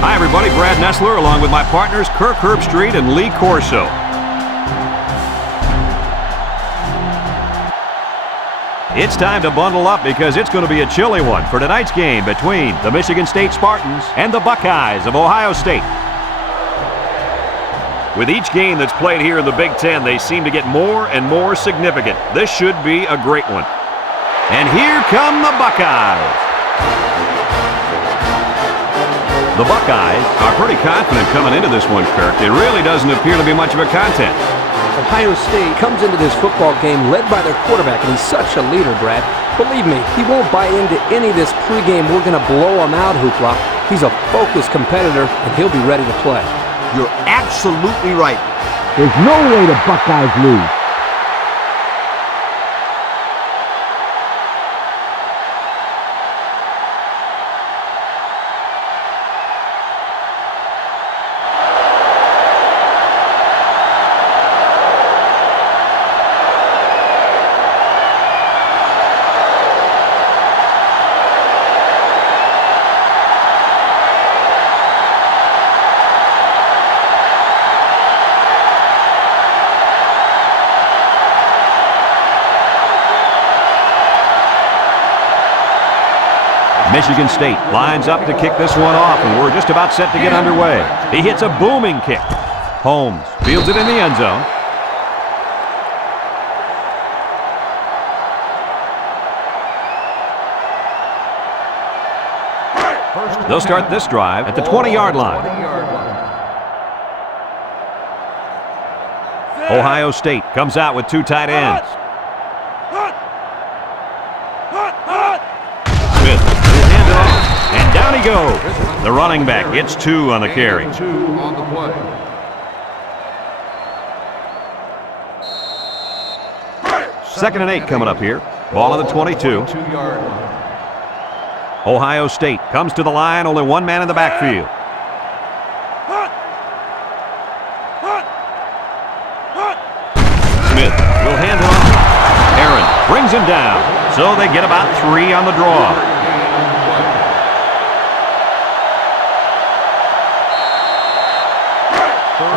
Hi, everybody. Brad Nessler along with my partners Kirk Herbstreit and Lee Corso. It's time to bundle up because it's going to be a chilly one for tonight's game between the Michigan State Spartans and the Buckeyes of Ohio State. With each game that's played here in the Big Ten, they seem to get more and more significant. This should be a great one. And here come the Buckeyes. The Buckeyes are pretty confident coming into this one, Kirk. It really doesn't appear to be much of a contest. Ohio State comes into this football game led by their quarterback, and he's such a leader, Brad. Believe me, he won't buy into any of this pregame we're going to blow him out hoopla. He's a focused competitor, and he'll be ready to play. You're absolutely right. There's no way the Buckeyes lose. Michigan State lines up to kick this one off, and we're just about set to get underway. He hits a booming kick. Holmes fields it in the end zone. They'll start this drive at the 20-yard line. Ohio State comes out with two tight ends. And down he goes. The running back gets two on the carry. Second and 8 coming up here. Ball on the 22. Ohio State comes to the line. Only one man in the backfield. Smith will hand it off. Aaron brings him down. So they get about 3 on the draw.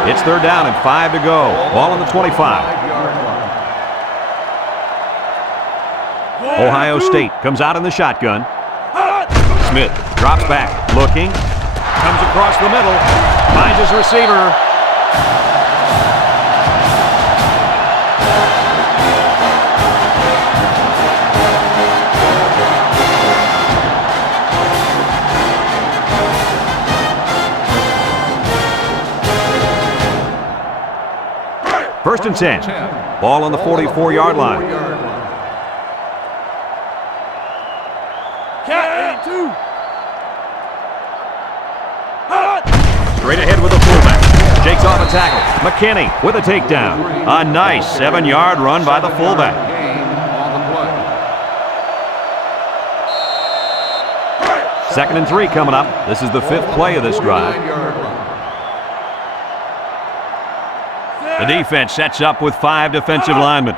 It's third down and 5 to go. Ball on the 25. Ohio State comes out in the shotgun. Smith drops back, looking, comes across the middle, finds his receiver. First and 10. Ball on the 44-yard line. Straight ahead with the fullback. Shakes off a tackle. McKinney with a takedown. A nice 7-yard run by the fullback. Second and 3 coming up. This is the 5th play of this drive. The defense sets up with 5 defensive linemen.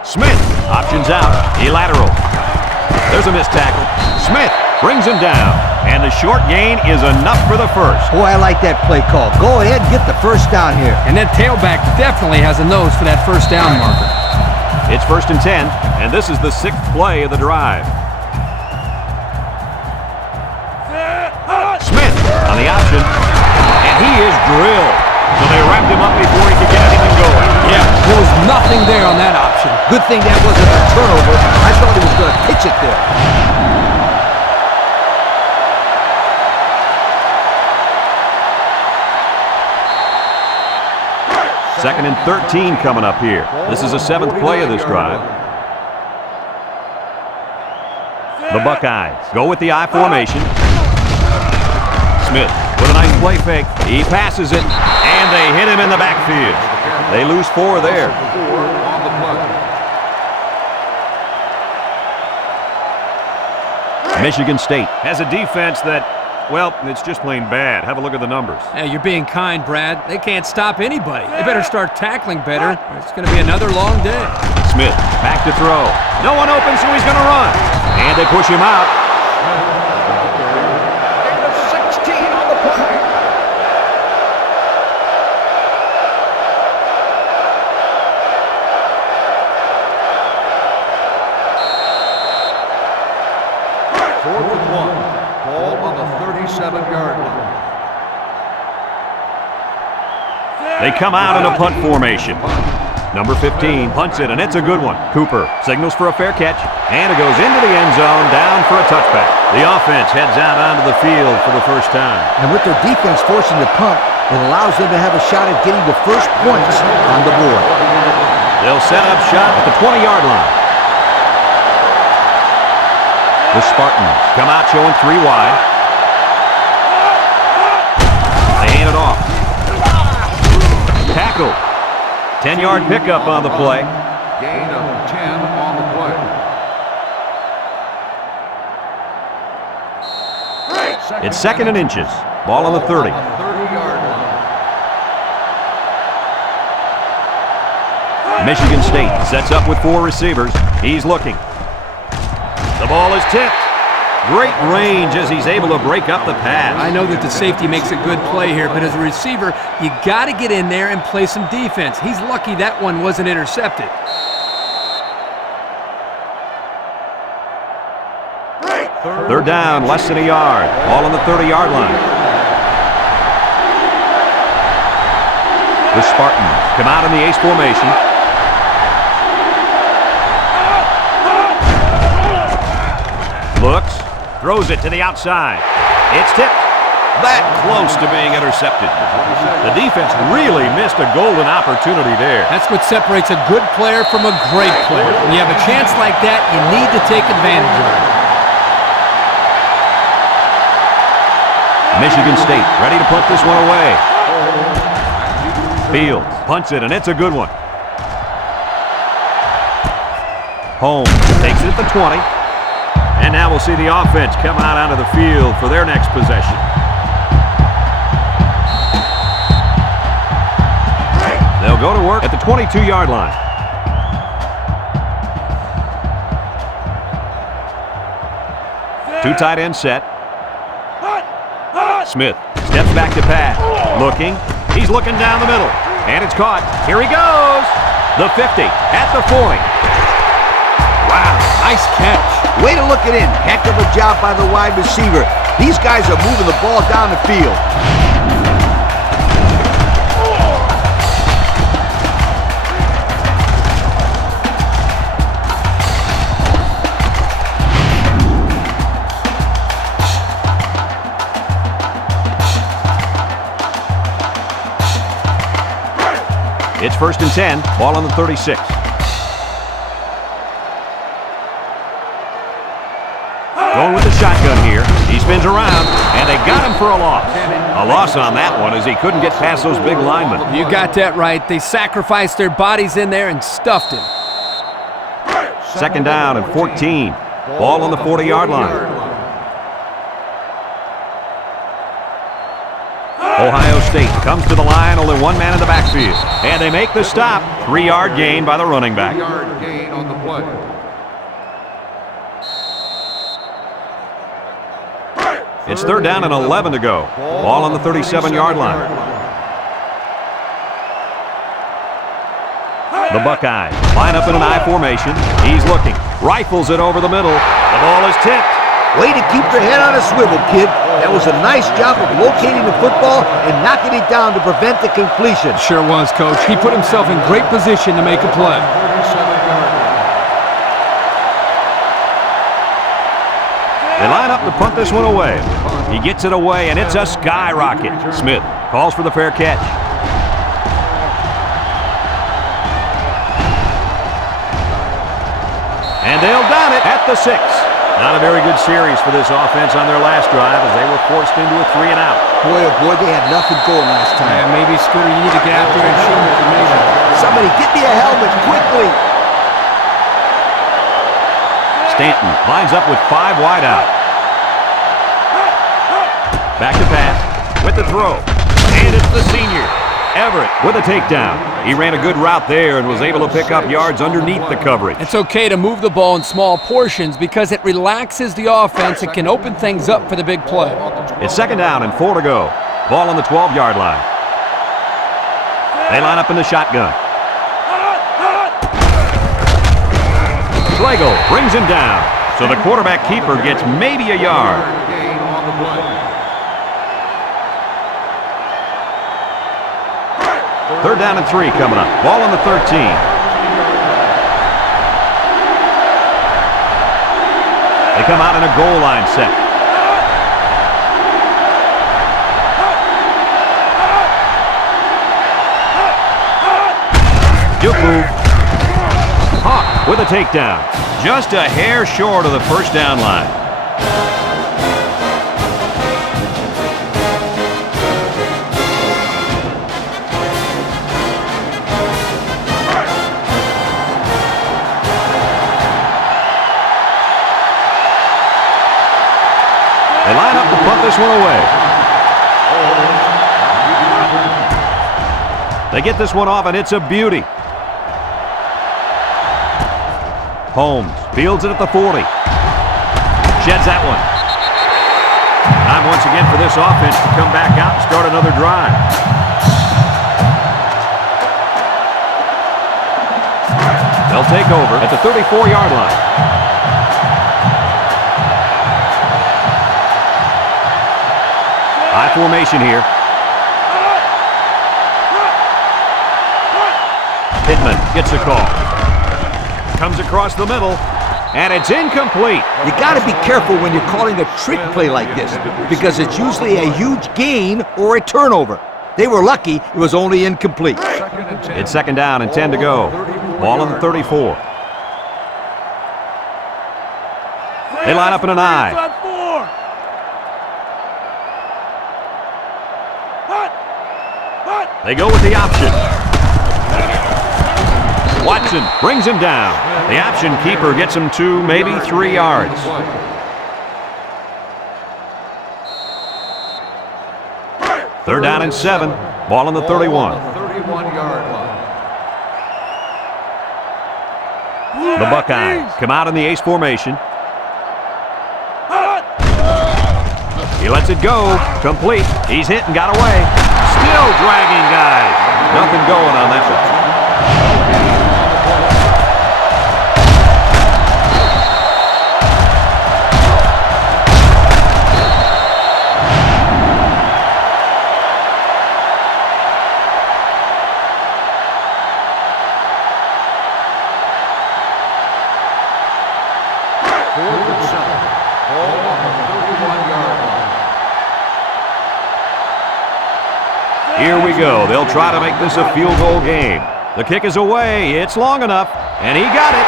Smith options out. He laterals. There's a missed tackle. Smith brings him down. And the short gain is enough for the first. Boy, I like that play call. Go ahead and get the first down here. And that tailback definitely has a nose for that first down marker. It's first and 10, and this is the 6th play of the drive. Smith on the option, and he is drilled. So they wrapped him up before he could get anything going. Yeah, there was nothing there on that option. Good thing that wasn't a turnover. I thought he was going to pitch it there. Second and 13 coming up here. This is the 7th play of this drive. The Buckeyes go with the I formation. Smith with a nice play fake. He passes it, and they hit him in the backfield. They lose 4 there. Michigan State has a defense that, well, it's just plain bad. Have a look at the numbers. Yeah, you're being kind, Brad. They can't stop anybody. They better start tackling better, or it's going to be another long day. Smith back to throw. No one open, so he's going to run. And they push him out. 4th and 1. Ball on the 37-yard line. They come out in a punt formation. Number 15 punts it, and it's a good one. Cooper signals for a fair catch, and it goes into the end zone, down for a touchback. The offense heads out onto the field for the first time. And with their defense forcing the punt, it allows them to have a shot at getting the first points on the board. They'll set up shop at the 20-yard line. The Spartans come out showing 3 wide. They hand it off. Tackle. 10-yard pickup on the play. Gain of 10 on the play. It's 2nd and inches. Ball on the 30. 30-yard line. Michigan State sets up with 4 receivers. He's looking. The ball is tipped. Great range as he's able to break up the pass. I know that the safety makes a good play here, but as a receiver, you got to get in there and play some defense. He's lucky that one wasn't intercepted. Third down, less than a yard. Ball on the 30-yard line. The Spartans come out in the ace formation. Looks, throws it to the outside. It's tipped. That close to being intercepted. The defense really missed a golden opportunity there. That's what separates a good player from a great player. When you have a chance like that, you need to take advantage of it. Michigan State ready to punt this one away. Fields punts it, and it's a good one. Holmes takes it at the 20. And now we'll see the offense come out onto the field for their next possession. They'll go to work at the 22-yard line. Two tight end set. Smith steps back to pass. Looking. He's looking down the middle. And it's caught. Here he goes. The 50 at the 40. Wow, nice catch. Way to look it in. Heck of a job by the wide receiver. These guys are moving the ball down the field. It's 1st and 10. Ball on the 36. Going with the shotgun here. He spins around, and they got him for a loss. A loss on that one as he couldn't get past those big linemen. You got that right. They sacrificed their bodies in there and stuffed him. 2nd down and 14. Ball on the 40-yard line. Ohio State comes to the line, only one man in the backfield. And they make the stop. 3-yard gain by the running back. 3-yard gain on the play. It's 3rd down and 11 to go. Ball on the 37-yard line. The Buckeyes line up in an I formation. He's looking. Rifles it over the middle. The ball is tipped. Way to keep your head on a swivel, kid. That was a nice job of locating the football and knocking it down to prevent the completion. Sure was, Coach. He put himself in great position to make a play. They line up to punt this one away. He gets it away, and it's a skyrocket. Smith calls for the fair catch. And they'll down it at the 6. Not a very good series for this offense on their last drive as they were forced into a 3 and out. Boy, oh boy, they had nothing going last time. Yeah, maybe, Scooter, you need to get out there and show them information. Somebody get me a helmet quickly. Stanton lines up with 5 wide out. Back to pass with the throw. And it's the senior, Everett, with a takedown. He ran a good route there and was able to pick up yards underneath the coverage. It's okay to move the ball in small portions because it relaxes the offense. It can open things up for the big play. It's 2nd down and 4 to go. Ball on the 12-yard line. They line up in the shotgun. Schlegel brings him down. So the quarterback keeper gets maybe a yard. Third down and 3 coming up. Ball on the 13. They come out in a goal line set. Juke move. Hawk with a takedown. Just a hair short of the first down line. They line up to punt this one away. They get this one off, and it's a beauty. Holmes fields it at the 40. Sheds that one. Time once again for this offense to come back out and start another drive. They'll take over at the 34-yard line. High formation here. Pittman gets the call. Comes across the middle, and it's incomplete. You got to be careful when you're calling a trick play like this, because it's usually a huge gain or a turnover. They were lucky it was only incomplete. It's second down and 10 to go. Ball on the 34. They line up in an I. They go with the option. Watson brings him down. The option keeper gets him 2, maybe 3 yards. Third down and 7. Ball on the 31. The Buckeyes come out in the ace formation. He lets it go. Complete. He's hit and got away. Still dragging guys. Nothing going on that one. Here we go. They'll try to make this a field goal game. The kick is away. It's long enough, and he got it.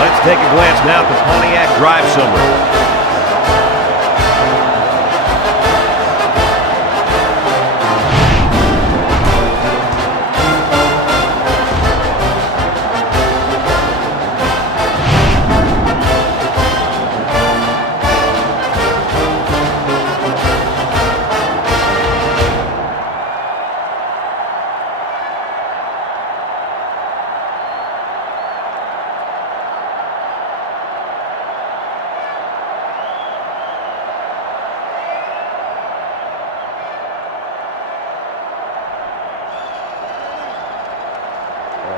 Let's take a glance now at the Pontiac drive summary.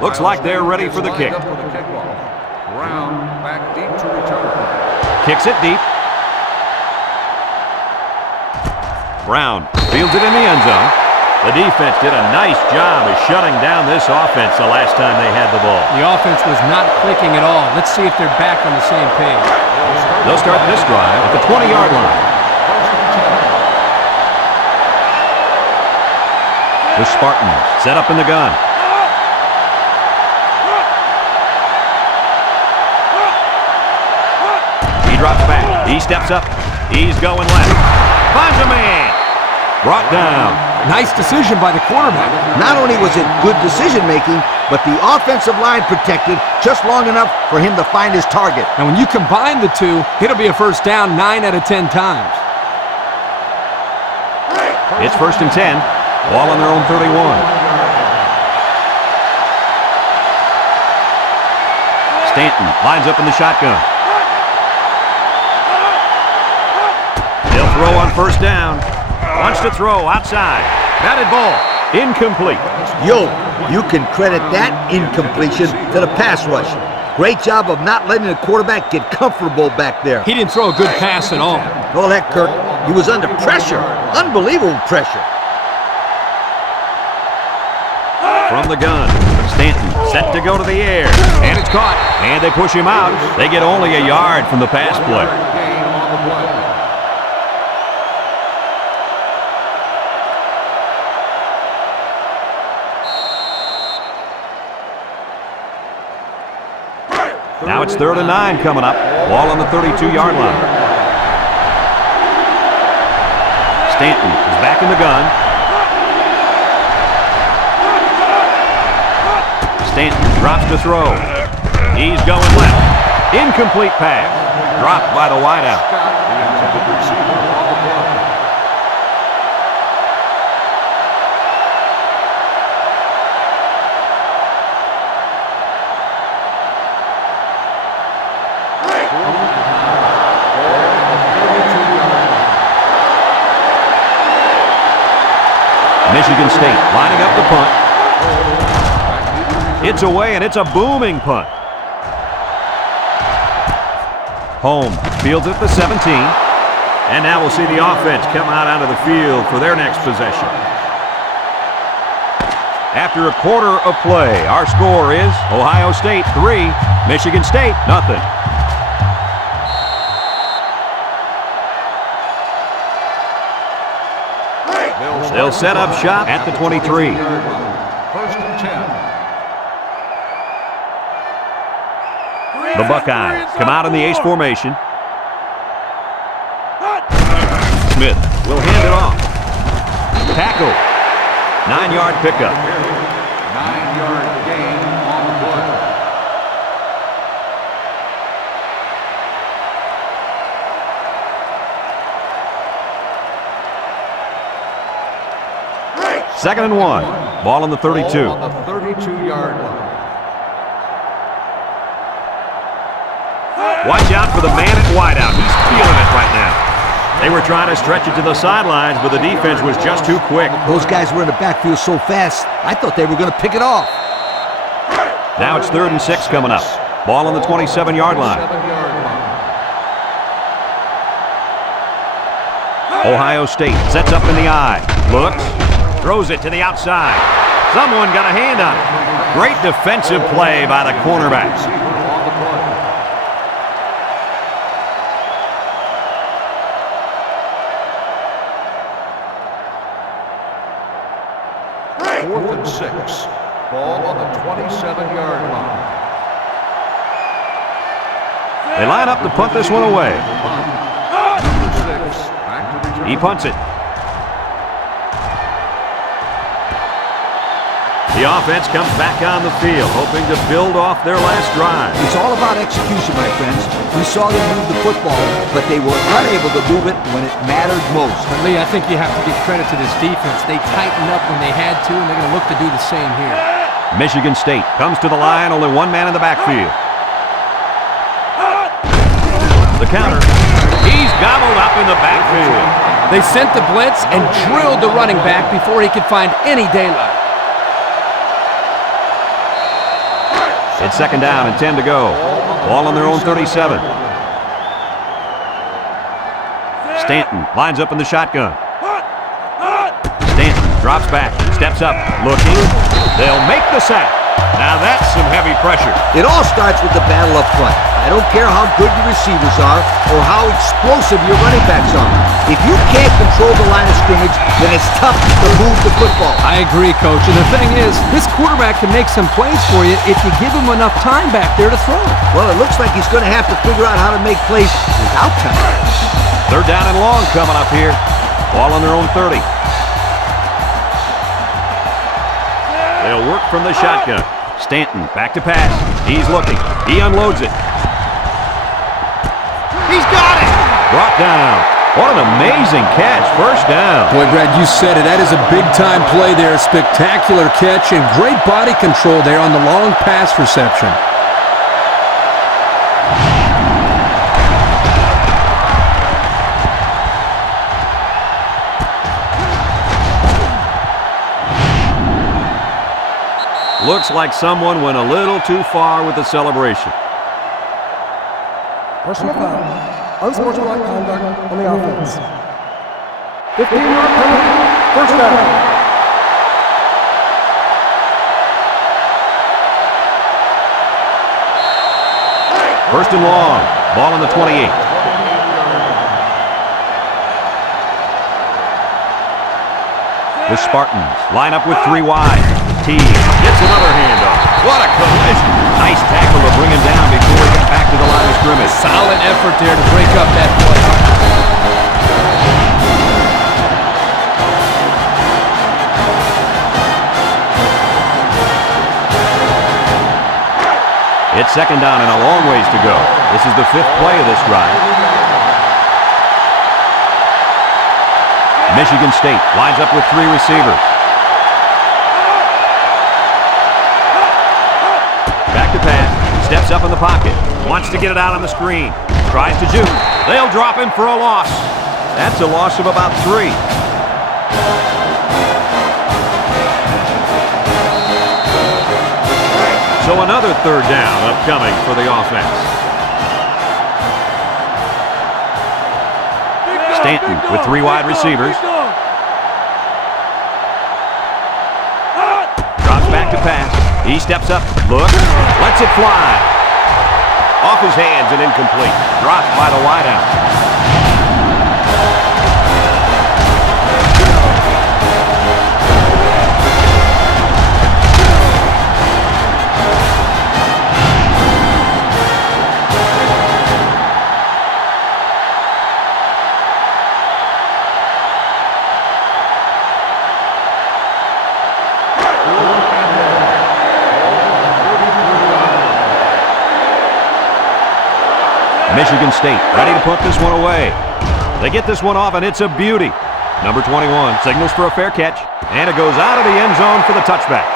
Looks like they're ready for the kick. Brown back deep to return. Kicks it deep. Brown fields it in the end zone. The defense did a nice job of shutting down this offense the last time they had the ball. The offense was not clicking at all. Let's see if they're back on the same page. They'll start this drive at the 20-yard line. The Spartans set up in the gun. He drops back. He steps up. He's going left. Finds a man. Brought down. Nice decision by the quarterback. Not only was it good decision-making, but the offensive line protected just long enough for him to find his target. And when you combine the two, it'll be a first down 9 out of 10 times. It's first and 10. Ball on their own 31. Stanton lines up in the shotgun. They'll throw on first down. Wants to throw outside. Batted ball. Incomplete. You can credit that incompletion to the pass rush. Great job of not letting the quarterback get comfortable back there. He didn't throw a good pass at all. All that, Kirk. He was under pressure. Unbelievable pressure. From the gun, Stanton set to go to the air. And it's caught. And they push him out. They get only a yard from the pass play. Gain on the play. Now it's 3rd and 9 coming up. Ball on the 32-yard line. Stanton is back in the gun. Stanton drops to throw. He's going left. Incomplete pass. Dropped by the wideout. Scott, the intended receiver on the play. Michigan State lining up the punt. It's away, and it's a booming punt. Holmes fields at the 17. And now we'll see the offense come out onto the field for their next possession. After a quarter of play, our score is Ohio State 3, Michigan State nothing. They'll set up shop at the 23. 1st and 10. The Buckeyes come out in the ace formation. Smith will hand it off. Tackle. 9-yard pickup. 9-yard gain on the play. Second and 1. Ball on the 32. Ball on the 32-yard line. Watch out for the man at wideout. He's feeling it right now. They were trying to stretch it to the sidelines, but the defense was just too quick. Those guys were in the backfield so fast, I thought they were going to pick it off. Now it's 3rd and 6 coming up. Ball on the 27-yard line. 7-yard line. Ohio State sets up in the eye. Looks. Throws it to the outside. Someone got a hand on it. Great defensive play by the cornerback. Receiver on the play. 4th and 6. Ball on the 27-yard line. They line up to punt this one away. Number 6. Back to return. He punts it. The offense comes back on the field, hoping to build off their last drive. It's all about execution, my friends. We saw them move the football, but they were unable to move it when it mattered most. But Lee, I think you have to give credit to this defense. They tightened up when they had to, and they're going to look to do the same here. Michigan State comes to the line, only one man in the backfield. The counter. He's gobbled up in the backfield. They sent the blitz and drilled the running back before he could find any daylight. It's 2nd down and 10 to go. Ball on their own 37. Stanton lines up in the shotgun. Stanton drops back, steps up, looking. They'll make the sack. Now that's some heavy pressure. It all starts with the battle up front. I don't care how good your receivers are or how explosive your running backs are. If you can't control the line of scrimmage, then it's tough to move the football. I agree, Coach. And the thing is, this quarterback can make some plays for you if you give him enough time back there to throw. Well, it looks like he's going to have to figure out how to make plays without time. 3rd down and long coming up here. Ball on their own 30. They'll work from the shotgun. Stanton back to pass. He's looking. He unloads it. He's got it! Brought down. What an amazing catch. 1st down. Boy, Brad, you said it. That is a big-time play there. Spectacular catch and great body control there on the long pass reception. Looks like someone went a little too far with the celebration. Personal foul. Unsportsmanlike conduct on the offense. 15-yard penalty. First down. First and long. Ball on the 28. The Spartans line up with 3 wide. T gets another handoff. What a collision. Nice tackle to bring him down before he gets back to the line of scrimmage. Solid effort there to break up that play. It's second down and a long ways to go. This is the 5th play of this drive. Michigan State lines up with 3 receivers. Back to pass. Steps up in the pocket. Wants to get it out on the screen. Tries to juke. They'll drop him for a loss. That's a loss of about 3. So another third down upcoming for the offense. Stanton with 3 wide receivers. Drops back to pass. He steps up, looks, lets it fly. Off his hands and incomplete. Dropped by the wideout. Michigan State ready to put this one away. They get this one off, and it's a beauty. Number 21 signals for a fair catch, and it goes out of the end zone for the touchback.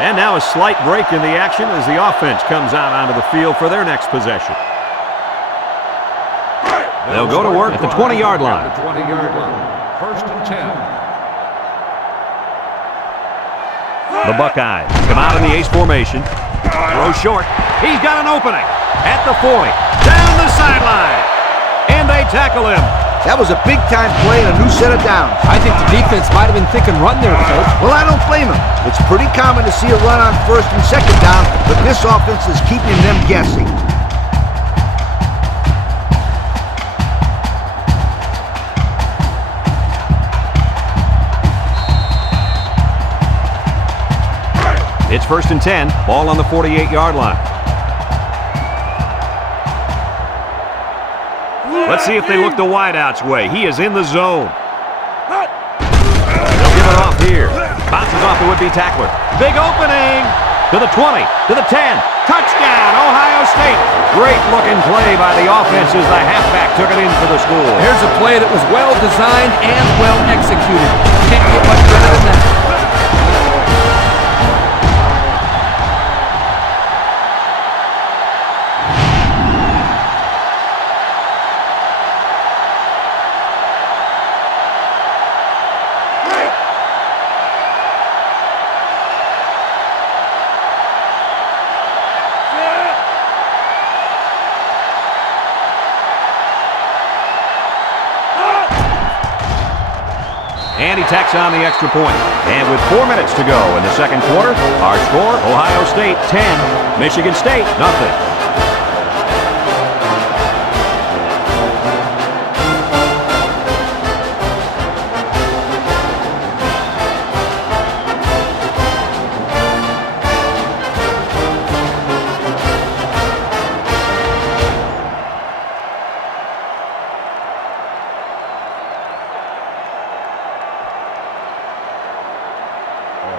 And now a slight break in the action as the offense comes out onto the field for their next possession. They'll go to work at the 20-yard line. 20-yard line. First and 10. The Buckeyes come out in the ace formation. Throw short. He's got an opening at the 40. Down the sideline. And they tackle him. That was a big-time play and a new set of downs. I think the defense might have been thinking run there, Coach. Well, I don't blame him. It's pretty common to see a run on first and second down, but this offense is keeping them guessing. It's first and 10. Ball on the 48-yard line. Let's see if they look the wideout's way. He is in the zone. They'll give it off here. Bounces off the would-be tackler. Big opening. To the 20. To the 10. Touchdown, Ohio State. Great-looking play by the offense as the halfback took it in for the score. Here's a play that was well-designed and well-executed. Can't get much better than that. And he tacks on the extra point. And with 4 minutes to go in the second quarter, our score, Ohio State 10, Michigan State nothing.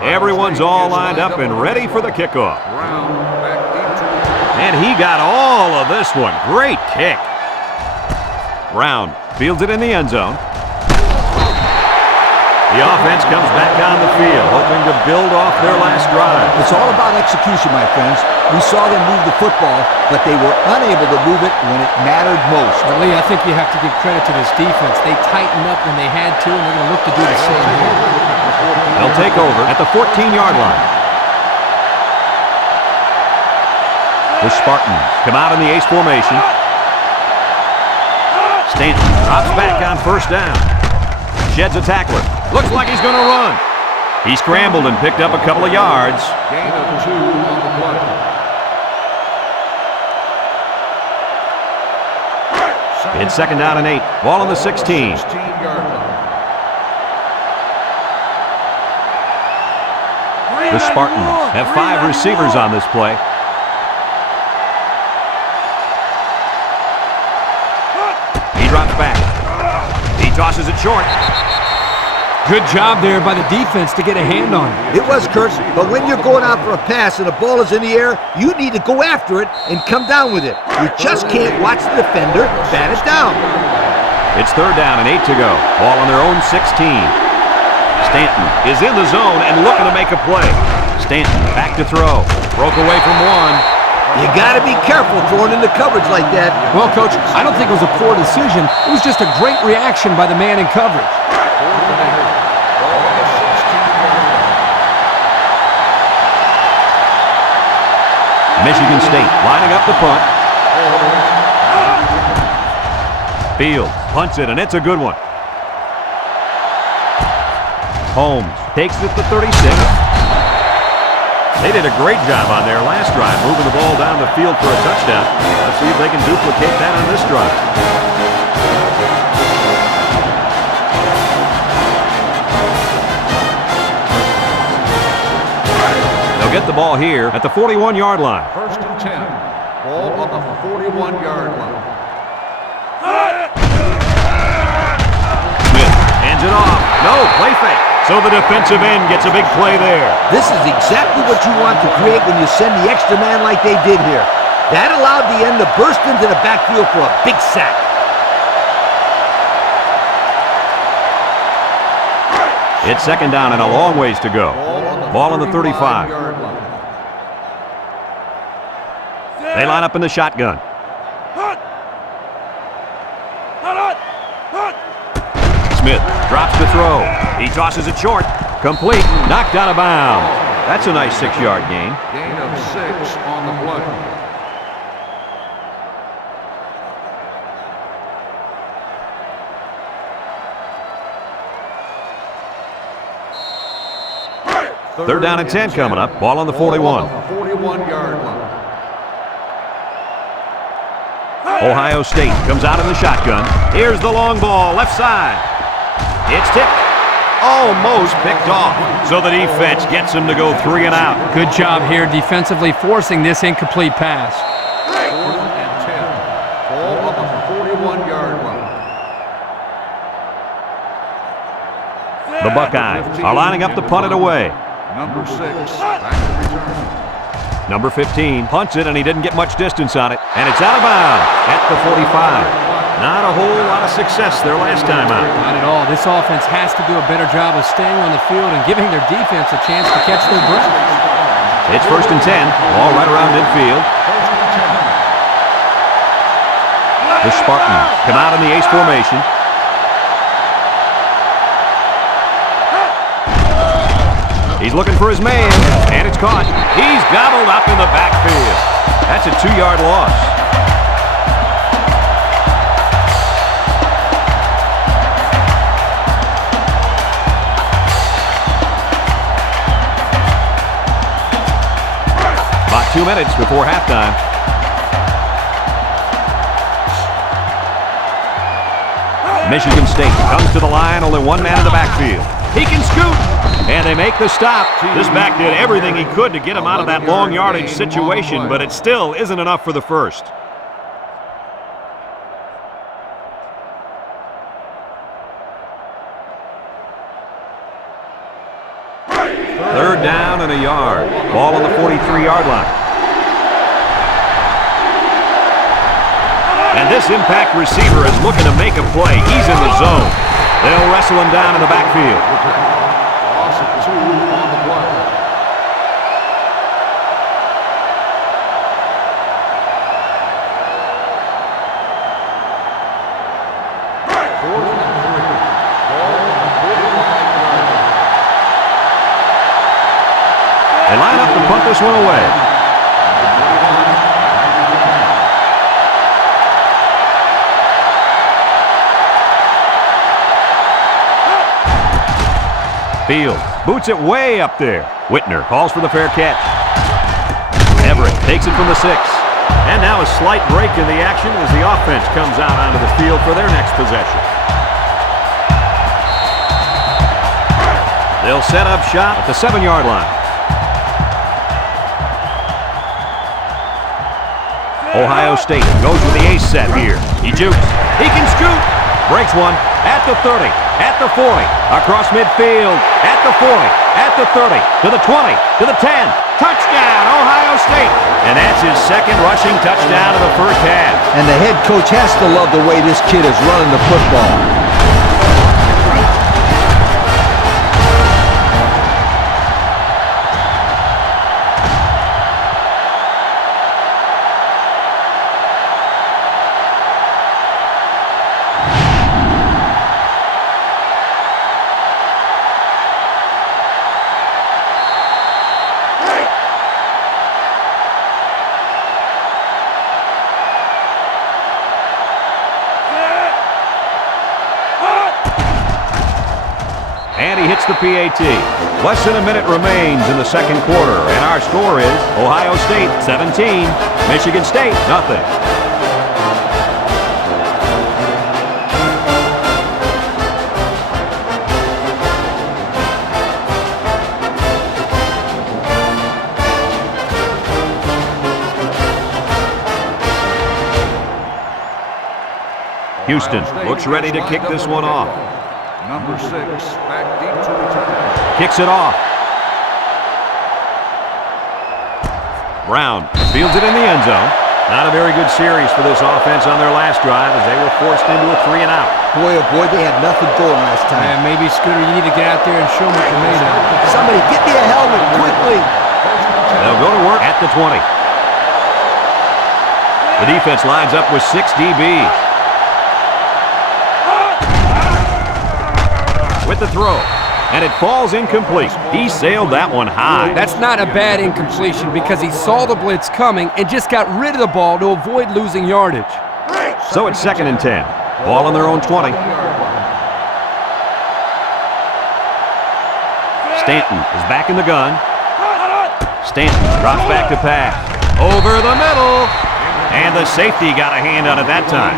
Everyone's all lined up and ready for the kickoff. And he got all of this one. Great kick. Brown fields it in the end zone. The offense comes back on the field, hoping to build off their last drive. It's all about execution, my friends. We saw them move the football, but they were unable to move it when it mattered most. But Lee, I think you have to give credit to this defense. They tightened up when they had to, and they're going to look to do the same here. They'll take over at the 14-yard line. The Spartans come out in the ace formation. Stanton drops back on first down. Sheds a tackler. Looks like he's going to run. He scrambled and picked up a couple of yards. Gain of 2 on the play. It's 2nd down and 8. Ball on the 16. 16-yard line. The Spartans have 5 receivers on this play. He drops back. He tosses it short. Good job there by the defense to get a hand on it. It was, Kurt, but when you're going out for a pass and the ball is in the air, you need to go after it and come down with it. You just can't watch the defender bat it down. It's 3rd down and 8 to go. Ball on their own 16. Stanton is in the zone and looking to make a play. Stanton back to throw. Broke away from one. You got to be careful throwing into coverage like that. Well, Coach, I don't think it was a poor decision. It was just a great reaction by the man in coverage. Michigan State lining up the punt. Fields punts it, and it's a good one. Holmes takes it to 36. They did a great job on their last drive, moving the ball down the field for a touchdown. Let's see if they can duplicate that on this drive. They'll get the ball here at the 41-yard line. 1st and 10. Ball on the 41-yard line. Smith hands it off. No, play fake. So the defensive end gets a big play there. This is exactly what you want to create when you send the extra man like they did here. That allowed the end to burst into the backfield for a big sack. It's 2nd down and a long ways to go. Ball on the 35. They line up in the shotgun. Smith drops to throw. He tosses it short. Complete. Knocked out of bounds. That's a nice 6-yard gain. Gain of 6 on the play. Third down and 10 coming up. Ball on the 41. 41-yard line. Ohio State comes out in the shotgun. Here's the long ball, left side. It's tipped. Almost picked off. So the defense gets him to go 3 and out. Good job here defensively forcing this incomplete pass. 4th and 10. Ball on the 41-yard line. The Buckeyes are lining up to punt it away. Number 6, back to return. Number 15 punts it, and he didn't get much distance on it. And it's out of bounds at the 45. Not a whole lot of success their last time out. Not at all. This offense has to do a better job of staying on the field and giving their defense a chance to catch their breath. It's 1st and 10. Ball right around midfield. The Spartans come out in the ace formation. He's looking for his man, and it's caught. He's gobbled up in the backfield. That's a 2-yard loss. About 2 minutes before halftime. Michigan State comes to the line, only one man in the backfield. He can scoot, and they make the stop. This back did everything he could to get him out of that long yardage situation, but it still isn't enough for the first. Third down and a yard. Ball on the 43-yard line. And this impact receiver is looking to make a play. He's in the zone. They'll wrestle him down in the backfield. Loss of 2 on the play. Fourth and 3. Ball on the 45-yard line. They line up to punt this one away. Fields boots it way up there. Whitner calls for the fair catch. Everett takes it from the 6. And now a slight break in the action as the offense comes out onto the field for their next possession. They'll set up shop at the 7-yard line. Ohio State goes with the ace set here. He jukes. He can scoot. Breaks one at the 30, at the 40, across midfield, at the 40, at the 30, to the 20, to the 10. Touchdown, Ohio State. And that's his second rushing touchdown of the first half. And the head coach has to love the way this kid is running the football. And he hits the PAT. Less than a minute remains in the second quarter, and our score is Ohio State 17, Michigan State nothing. Houston looks ready to kick this one off. Number 6, back deep to return. Kicks it off. Brown fields it in the end zone. Not a very good series for this offense on their last drive as they were forced into a 3-and-out. Boy, oh boy, they had nothing going last time. Man, maybe, Scooter, you need to get out there and show them what you're made of. Somebody get me a helmet quickly. They'll go to work at the 20. The defense lines up with 6 DBs. With the throw, and it falls incomplete. He sailed that one high. That's not a bad incompletion because he saw the blitz coming and just got rid of the ball to avoid losing yardage. So it's 2nd and 10. Ball on their own 20. Stanton is back in the gun. Stanton drops back to pass. Over the middle. And the safety got a hand on it that time.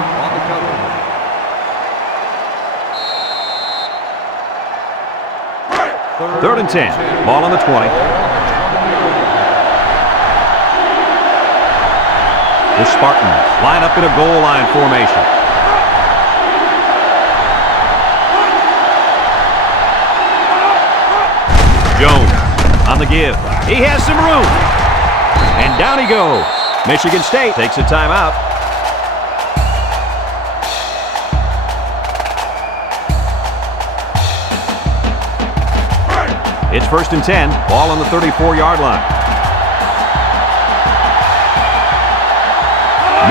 3rd and 10. Ball on the 20. The Spartans line up in a goal line formation. Jones on the give. He has some room. And down he goes. Michigan State takes a timeout. It's 1st and 10. Ball on the 34-yard line.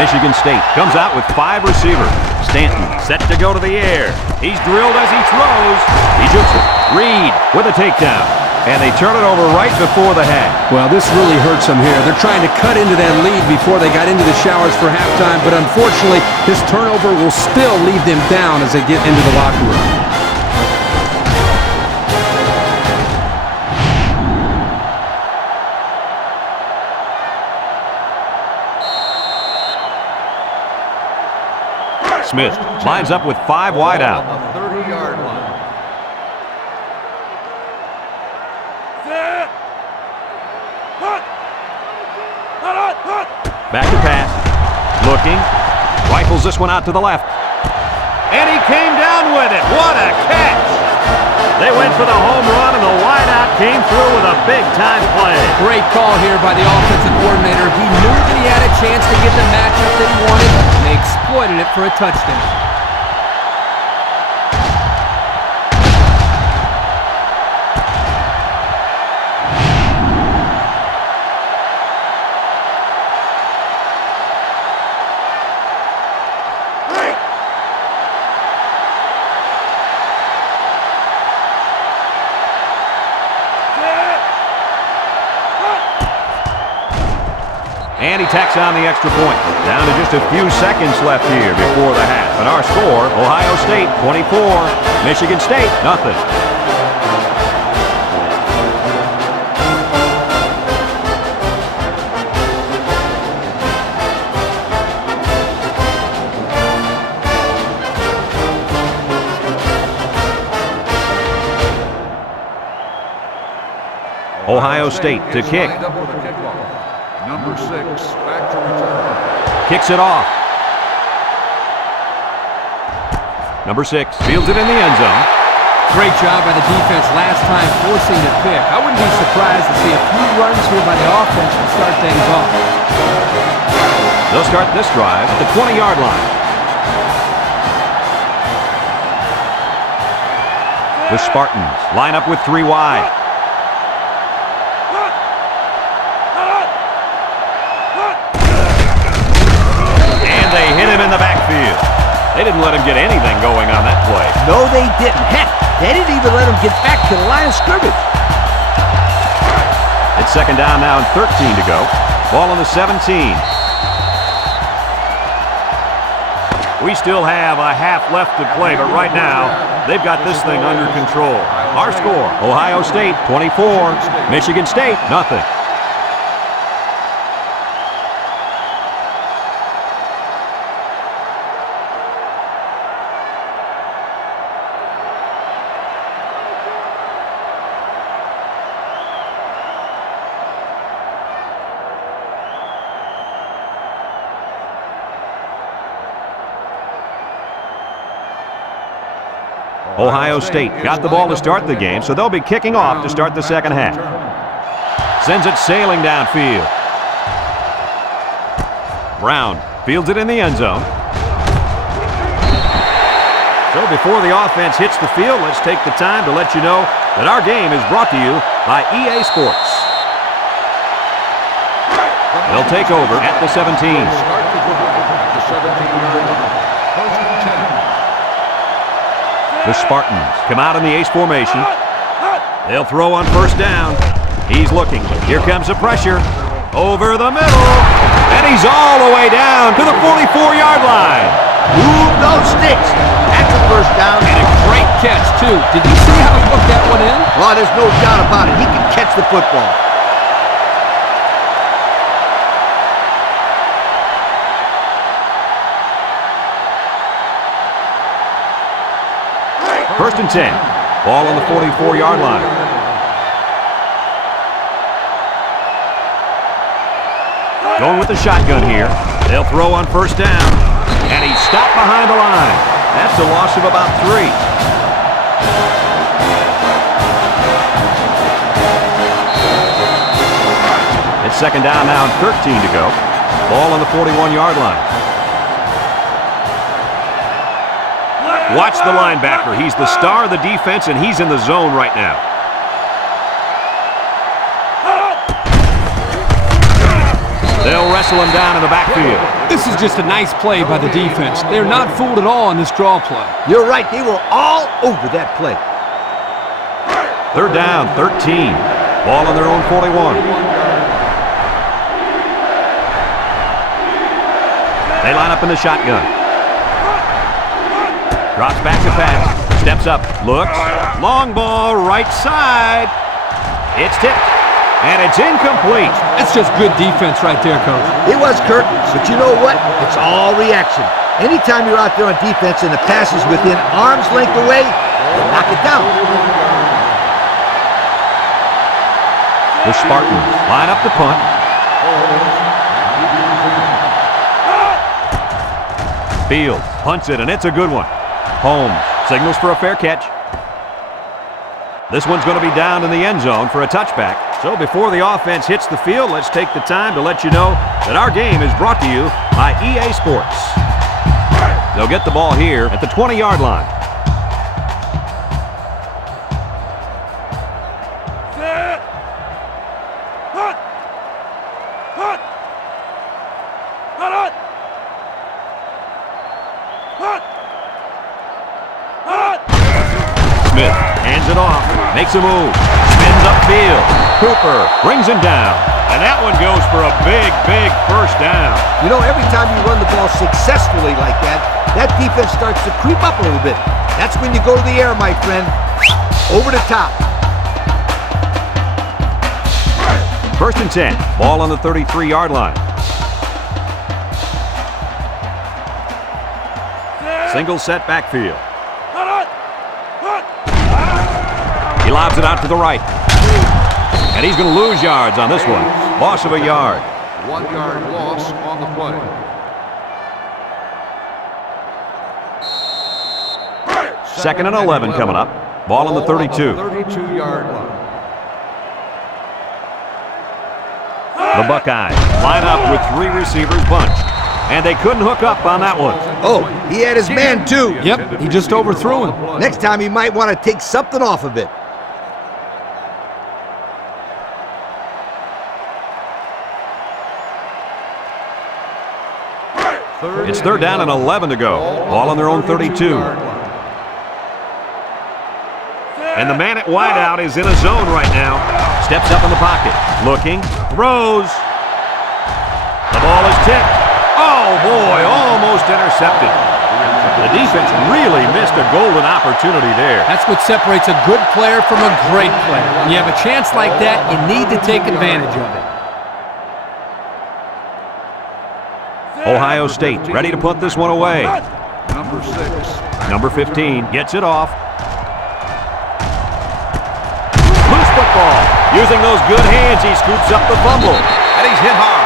Michigan State comes out with 5 receivers. Stanton set to go to the air. He's drilled as he throws. He jukes it. Reed with a takedown. And they turn it over right before the half. Well, this really hurts them here. They're trying to cut into that lead before they got into the showers for halftime, but unfortunately, this turnover will still leave them down as they get into the locker room. Smith lines up with 5 wide out. On the 30-yard line. Back to pass. Looking. Rifles this one out to the left. And he came down with it. What a catch! They went for the home run, and the wideout came through with a big-time play. Great call here by the offensive coordinator. He knew that he had a chance to get the matchup that he wanted, and they exploited it for a touchdown. And he tacks on the extra point. Down to just a few seconds left here before the half. And our score, Ohio State 24, Michigan State nothing. Ohio State to kick. Lined up with a kickoff. Number 6, back to return. Kicks it off. Number 6 fields it in the end zone. Great job by the defense last time forcing the pick. I wouldn't be surprised to see a few runs here by the offense to start things off. They'll start this drive at the 20-yard line. The Spartans line up with 3 wide. And they hit him in the backfield. They didn't let him get anything going on that play. No, they didn't. Heck, they didn't even let him get back to the line of scrimmage. It's second down now and 13 to go. Ball on the 17. We still have a half left to play, but right now, they've got this thing under control. Our score, Ohio State 24, Michigan State nothing. Ohio State got the ball to start the game, so they'll be kicking off to start the second half. Sends it sailing downfield. Brown fields it in the end zone. So before the offense hits the field, let's take the time to let you know that our game is brought to you by EA Sports. They'll take over at the 17. Start the drive at the 17-yard line. First and 10. The Spartans come out in the ace formation. They'll throw on first down. He's looking. Here comes the pressure. Over the middle. And he's all the way down to the 44-yard line. Move those sticks. That's a first down. And a great catch, too. Did you see how he hooked that one in? Oh, there's no doubt about it. He can catch the football. First and 10. Ball on the 44-yard line. Going with the shotgun here. They'll throw on first down. And he's stopped behind the line. That's a loss of about 3. It's second down now and 13 to go. Ball on the 41-yard line. Watch the linebacker. He's the star of the defense, and he's in the zone right now. They'll wrestle him down in the backfield. This is just a nice play by the defense. They're not fooled at all on this draw play. You're right. They were all over that play. Third down, 13. Ball on their own 41. They line up in the shotgun. Drops back to pass. Steps up. Looks. Long ball, right side. It's tipped. And it's incomplete. That's just good defense right there, Coach. It was, Kurt, but you know what? It's all reaction. Anytime you're out there on defense and the pass is within arm's length away, you knock it down. The Spartans line up the punt. Fields punts it, and it's a good one. Holmes signals for a fair catch. This one's going to be down in the end zone for a touchback. So before the offense hits the field, let's take the time to let you know that our game is brought to you by EA Sports. They'll get the ball here at the 20-yard line. Smith hands it off, makes a move, spins upfield. Cooper brings him down, and that one goes for a big, big first down. You know, every time you run the ball successfully like that, that defense starts to creep up a little bit. That's when you go to the air, my friend. Over the top. First and 10, ball on the 33-yard line. Single set backfield. He lobs it out to the right. And he's going to lose yards on this one. Loss of a yard. 1 yard loss on the play. Second and 11 coming up. Ball on the 32. 32-yard line. The Buckeyes line up with 3 receivers bunched. And they couldn't hook up on that one. Oh, he had his man too. Yep, he just overthrew him. Next time he might want to take something off of it. It's third down and 11 to go. Ball on their own 32. And the man at wideout is in a zone right now. Steps up in the pocket. Looking. Throws. The ball is tipped. Oh, boy. Almost intercepted. The defense really missed a golden opportunity there. That's what separates a good player from a great player. When you have a chance like that, you need to take advantage of it. Ohio State ready to put this one away. Number 6. Number 15 gets it off. Loose football. Using those good hands, he scoops up the fumble. And he's hit hard.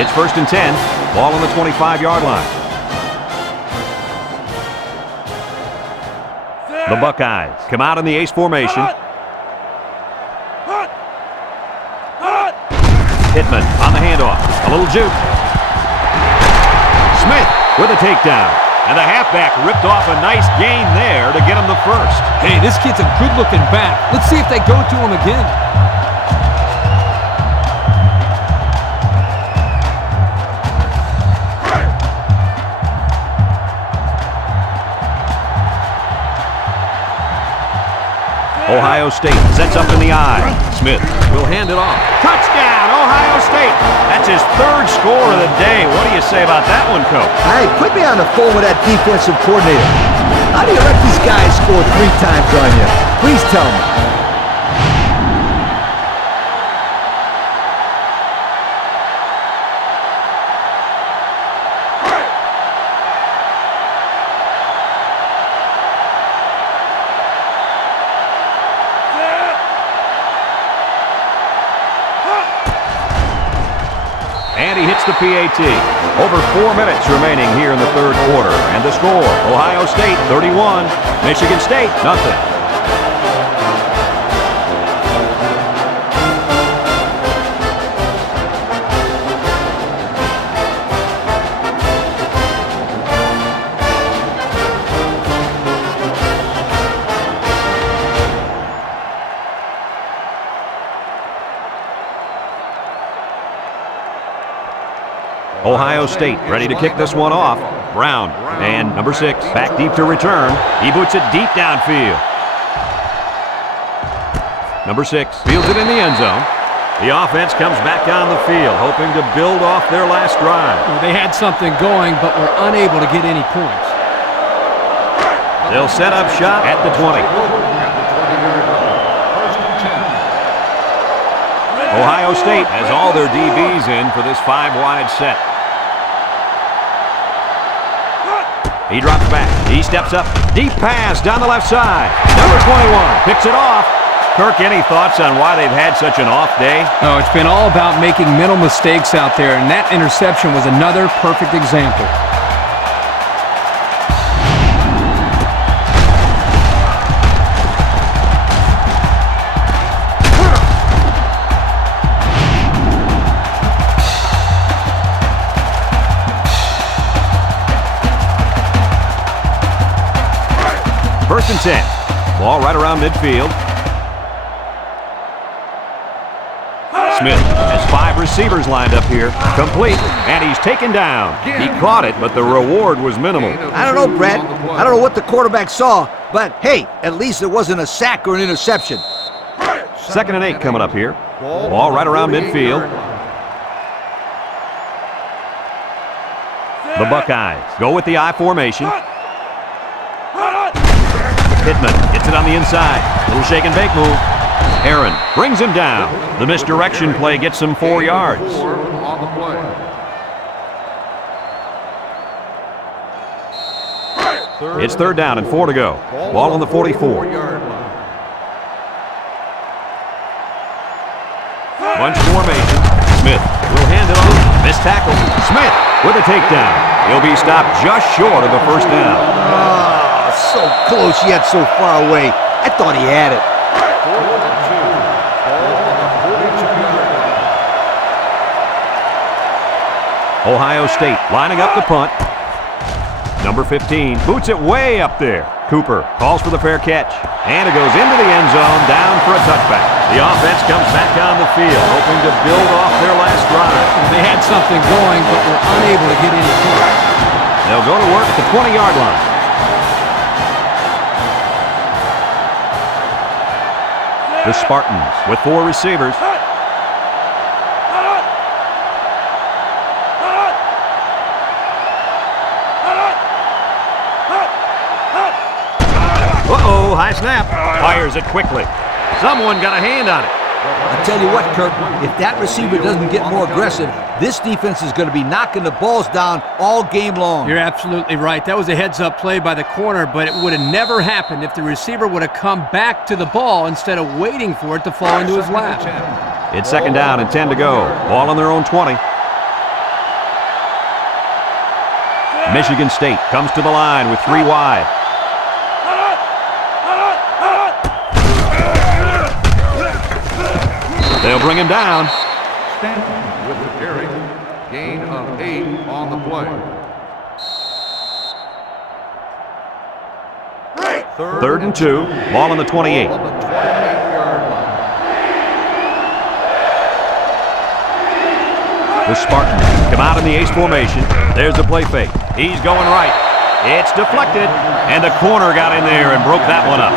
It's first and 10. Ball on the 25-yard line. The Buckeyes come out in the ace formation. Pittman on the handoff. A little juke. Smith with a takedown. And the halfback ripped off a nice gain there to get him the first. Hey, this kid's a good-looking back. Let's see if they go to him again. Ohio State sets up in the eye. Smith will hand it off. Touchdown, Ohio State. That's his 3rd score of the day. What do you say about that one, Coach? Hey, put me on the phone with that defensive coordinator. How do you let these guys score 3 times on you? Please tell me. And he hits the PAT. Over 4 minutes remaining here in the 3rd quarter. And the score, Ohio State 31, Michigan State nothing. Ohio State ready to kick this one off. Brown and number 6 back deep to return. He boots it deep downfield. Number 6 fields it in the end zone. The offense comes back on the field, hoping to build off their last drive. They had something going, but were unable to get any points. They'll set up shop at the 20. Ohio State has all their DBs in for this 5-wide set. He drops back. He steps up. Deep pass down the left side. Number 21 picks it off. Kirk, any thoughts on why they've had such an off day? Oh, it's been all about making mental mistakes out there, and that interception was another perfect example. First and 10. Ball right around midfield. Smith has 5 receivers lined up here. Complete, and he's taken down. He caught it, but the reward was minimal. I don't know, Brad. I don't know what the quarterback saw, but hey, at least it wasn't a sack or an interception. Second and 8 coming up here. Ball right around midfield. The Buckeyes go with the I formation. Pittman gets it on the inside. Little shake and bake move. Aaron brings him down. The misdirection play gets him 4 yards. It's third down and 4 to go. Ball on the 44. Bunch formation. Smith will hand it off. Missed tackle. Smith with a takedown. He'll be stopped just short of the first down. Oh, so close yet so far away. I thought he had it. Ohio State lining up the punt. Number 15 boots it way up there. Cooper calls for the fair catch. And it goes into the end zone, down for a touchback. The offense comes back on the field, hoping to build off their last drive. They had something going, but were unable to get any points. They'll go to work at the 20-yard line. The Spartans with 4 receivers. Uh-oh, high snap. Fires it quickly. Someone got a hand on it. I'll tell you what, Kirk, if that receiver doesn't get more aggressive, this defense is going to be knocking the balls down all game long. You're absolutely right. That was a heads-up play by the corner, but it would have never happened if the receiver would have come back to the ball instead of waiting for it to fall into his lap. It's second down and 10 to go. Ball on their own 20. Michigan State comes to the line with 3 wide. They'll bring him down. Stanton with the carry. Gain of 8 on the play. Third and 2. Ball on the 28. Ball on the 28-yard line. The Spartans come out in the ace formation. There's a play fake. He's going right. It's deflected, and the corner got in there and broke that one up.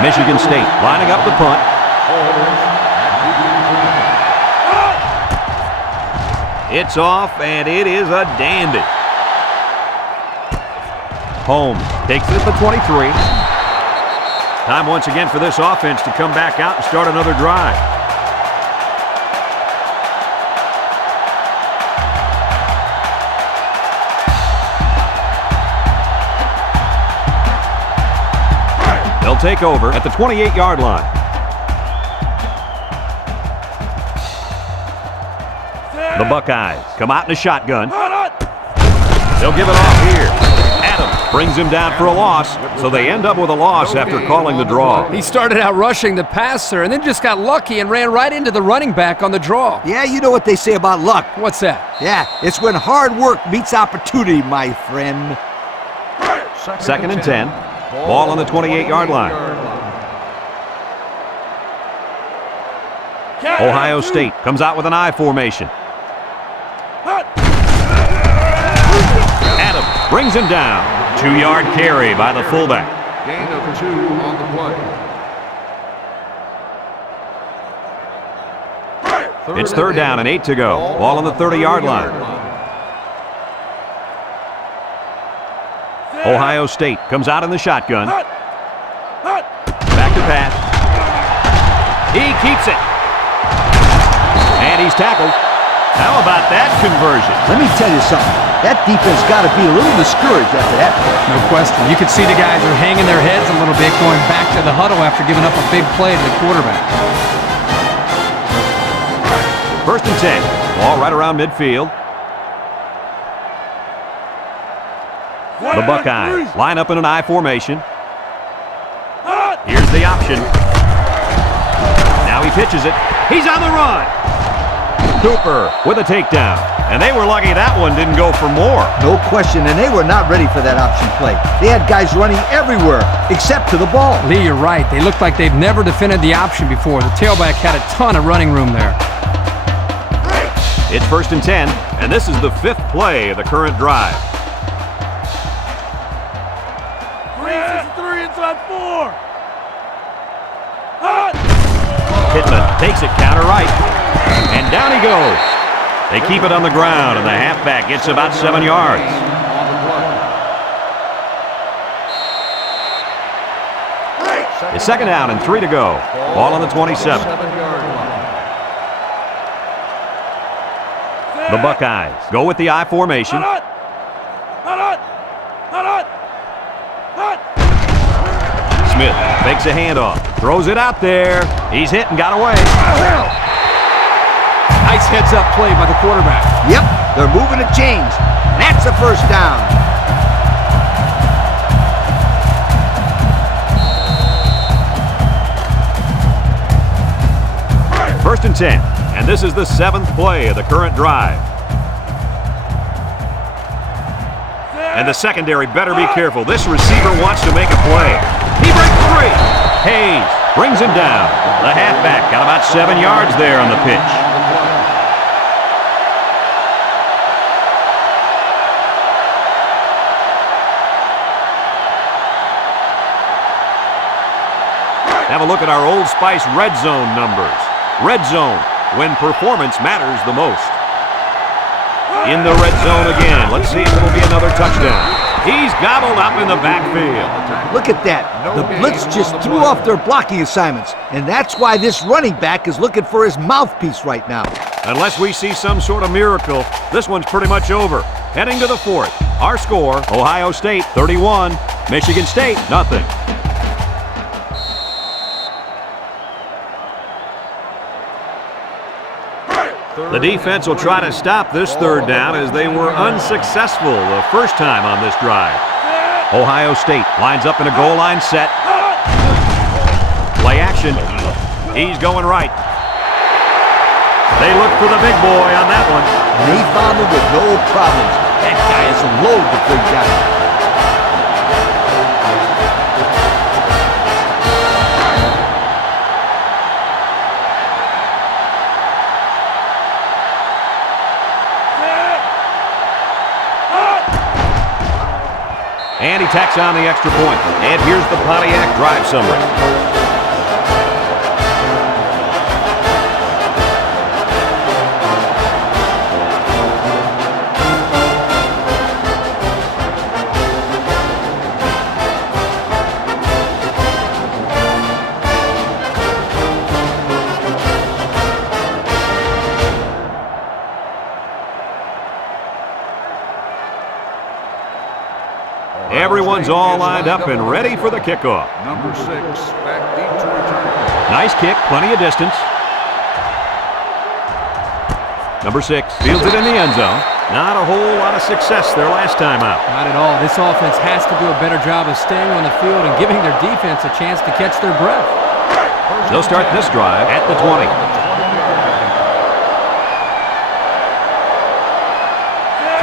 Michigan State lining up the punt. It's off, and it is a dandy. Holmes takes it at the 23. Time once again for this offense to come back out and start another drive. They'll take over at the 28-yard line. The Buckeyes come out in a shotgun. They'll give it off here. Adams brings him down for a loss, so they end up with a loss after calling the draw. He started out rushing the passer and then just got lucky and ran right into the running back on the draw. Yeah, you know what they say about luck. What's that? Yeah, it's when hard work meets opportunity, my friend. Second and 10. Ball on the 28-yard line. Ohio State comes out with an I formation. Adams brings him down. 2-yard carry by the fullback. Gain of 2 on the play. It's third down and 8 to go. Ball on the 30-yard line. Ohio State comes out in the shotgun. Back to pass. He keeps it. And he's tackled. How about that conversion? Let me tell you something. That defense got to be a little discouraged after that play. No question. You could see the guys are hanging their heads a little bit, going back to the huddle after giving up a big play to the quarterback. First and 10. Ball right around midfield. The Buckeyes line up in an I formation. Here's the option. Now he pitches it. He's on the run. Cooper with a takedown. And they were lucky that one didn't go for more. No question, and they were not ready for that option play. They had guys running everywhere except to the ball. Lee, you're right. They look like they've never defended the option before. The tailback had a ton of running room there. It's first and 10, and this is the 5th play of the current drive. 3 inside 4. Pittman takes it counter right, and down he goes. They keep it on the ground, and the halfback gets about 7 yards. It's second down and 3 to go. Ball on the 27. 7-yard line. The Buckeyes go with the I formation. Smith makes a handoff, throws it out there. He's hit and got away. Nice heads-up play by the quarterback. Yep, they're moving the chains. That's the first down. First and 10, and this is the 7th play of the current drive. And the secondary better be careful. This receiver wants to make a play. He breaks free. Hayes brings him down. The halfback got about 7 yards there on the pitch. Have a look at our Old Spice red zone numbers. Red zone, when performance matters the most. In the red zone again. Let's see if it'll be another touchdown. He's gobbled up in the backfield. Look at that. The blitz just threw off their blocking assignments, and that's why this running back is looking for his mouthpiece right now. Unless we see some sort of miracle, this one's pretty much over. Heading to the 4th. Our score, Ohio State 31, Michigan State nothing. The defense will try to stop this third down as they were unsuccessful the first time on this drive. Ohio State lines up in a goal line set. Play action. He's going right. They look for the big boy on that one. And he found him with no problems. That guy is a load to bring down. And he tacks on the extra point. And here's the Pontiac drive summary. Everyone's all lined up and ready for the kickoff. Number 6, back deep to return. Nice kick, plenty of distance. Number 6 fields it in the end zone. Not a whole lot of success their last time out. Not at all. This offense has to do a better job of staying on the field and giving their defense a chance to catch their breath. They'll start this drive at the 20.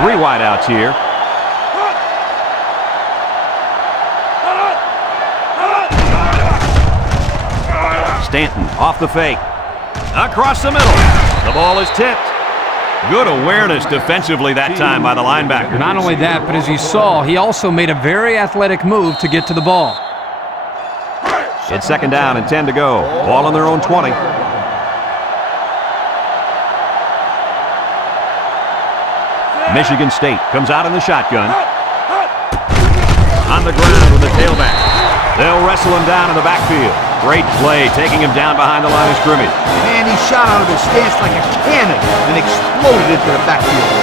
3 wideouts here. Stanton off the fake. Across the middle. The ball is tipped. Good awareness defensively that time by the linebacker. Not only that, but as you saw, he also made a very athletic move to get to the ball. It's second down and 10 to go. Ball on their own 20. Michigan State comes out in the shotgun. On the ground with the tailback. They'll wrestle him down in the backfield. Great play, taking him down behind the line of scrimmage. And he shot out of his stance like a cannon and exploded into the backfield.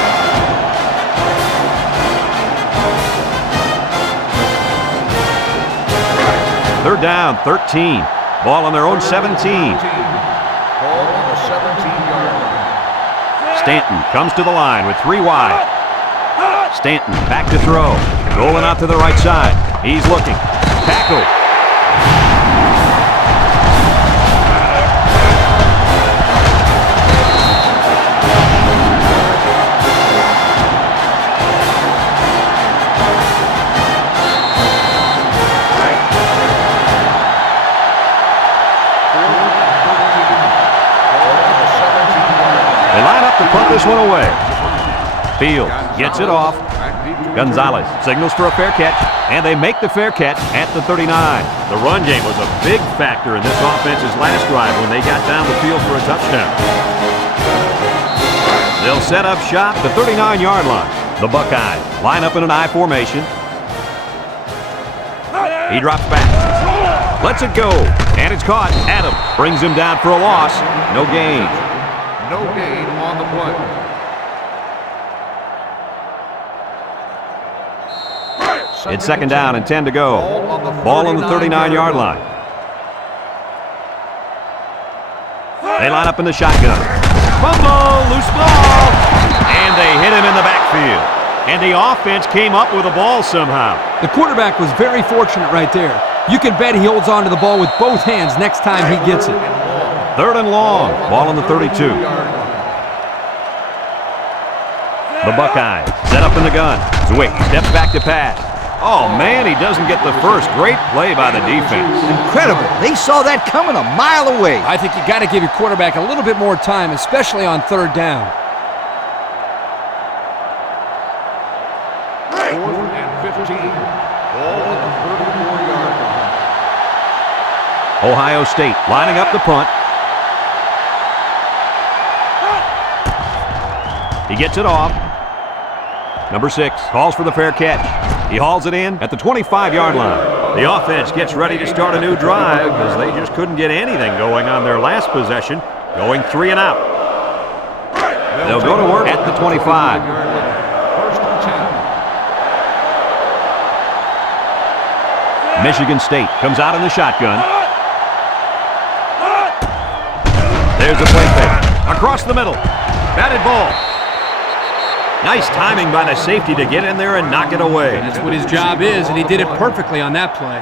Third down, 13. Ball on their own 17. Ball on the 17-yard line. Stanton comes to the line with 3 wide. Stanton back to throw. Rolling out to the right side. He's looking. Tackle. They line up to punt this one away. Fields gets it off. Gonzalez signals for a fair catch, and they make the fair catch at the 39. The run game was a big factor in this offense's last drive when they got down the field for a touchdown. They'll set up shop the 39-yard line. The Buckeyes line up in an I formation. He drops back. Lets it go. And it's caught. Adams brings him down for a loss. No gain. No gain on the play. It's second down and 10 to go. Ball on the 39-yard line. They line up in the shotgun. Fumble, loose ball, and they hit him in the backfield. And the offense came up with the ball somehow. The quarterback was very fortunate right there. You can bet he holds on to the ball with both hands next time he gets it. Third and long. Ball on the 32. The Buckeyes set up in the gun. Zwick steps back to pass. Oh, man, he doesn't get the first. Great play by the defense. Incredible. They saw that coming a mile away. I think you got to give your quarterback a little bit more time, especially on third down. 4th and 15. Ball on the 34-yard line. Ohio State lining up the punt. He gets it off. Number 6 calls for the fair catch. He hauls it in at the 25-yard line. The offense gets ready to start a new drive as they just couldn't get anything going on their last possession, going 3 and out. They'll go to work at the 25. 1st and 10. Michigan State comes out in the shotgun. There's the play fake. Across the middle. Batted ball. Nice timing by the safety to get in there and knock it away. That's what his job is, and he did it perfectly on that play.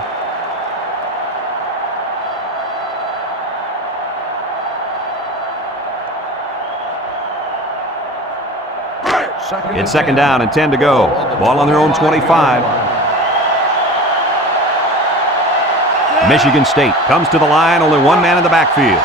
It's second down and 10 to go. Ball on their own 25. Michigan State comes to the line, only one man in the backfield.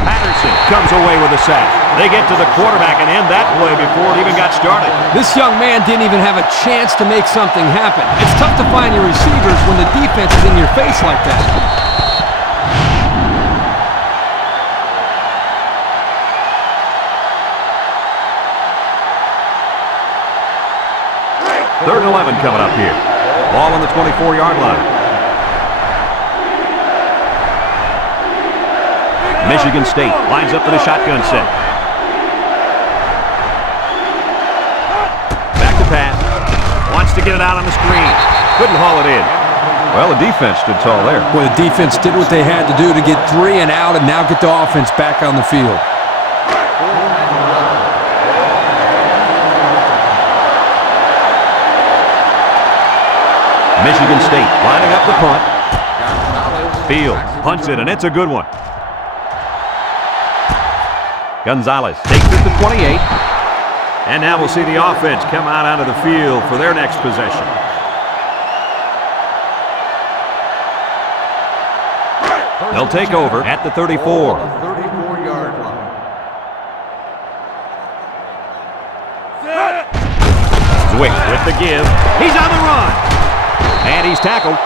Patterson comes away with a sack. They get to the quarterback and end that play before it even got started. This young man didn't even have a chance to make something happen. It's tough to find your receivers when the defense is in your face like that. Third and 11 coming up here. Ball on the 24-yard line. Michigan State lines up in a shotgun set. Back to pass. Wants to get it out on the screen. Couldn't haul it in. Well, the defense stood tall there. Well, the defense did what they had to do to get 3 and out and now get the offense back on the field. Michigan State lining up the punt. Fields punts it, and it's a good one. Gonzalez takes it to 28. And now we'll see the offense come out onto the field for their next possession. They'll take over at the 34. 34-yard line. Zwick with the give. He's on the run. And he's tackled.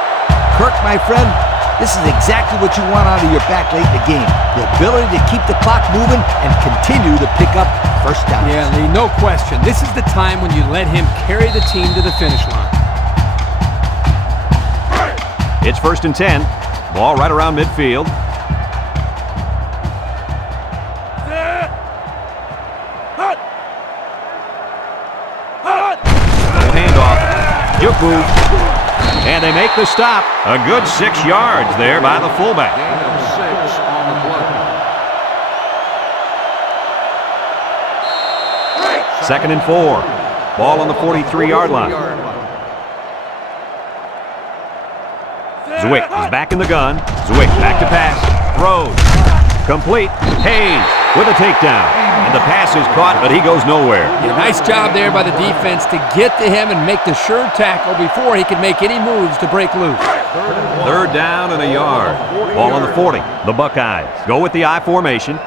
Kirk, my friend, this is exactly what you want out of your back late in the game. The ability to keep the clock moving and continue to pick up first downs. Yeah, Lee, no question. This is the time when you let him carry the team to the finish line. It's 1st and 10. Ball right around midfield. No handoff. Juke move. And they make the stop. A good 6 yards there by the fullback. Gain of 6 on the play. 2nd and 4. Ball on the 43-yard line. Zwick is back in the gun. Zwick back to pass. Throws. Complete. Hayes with a takedown. And the pass is caught, but he goes nowhere. Yeah, nice job there by the defense to get to him and make the sure tackle before he could make any moves to break loose. Third down and a yard. Ball on the 40. The Buckeyes go with the I formation.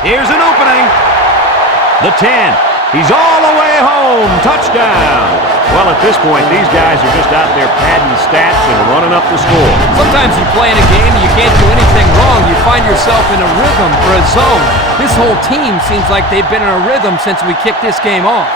Here's an opening. The 10. He's all the way home. Touchdown. Well, at this point, these guys are just out there padding stats and running up the score. Sometimes you play in a game and you can't do anything wrong. You find yourself in a rhythm or a zone. This whole team seems like they've been in a rhythm since we kicked this game off.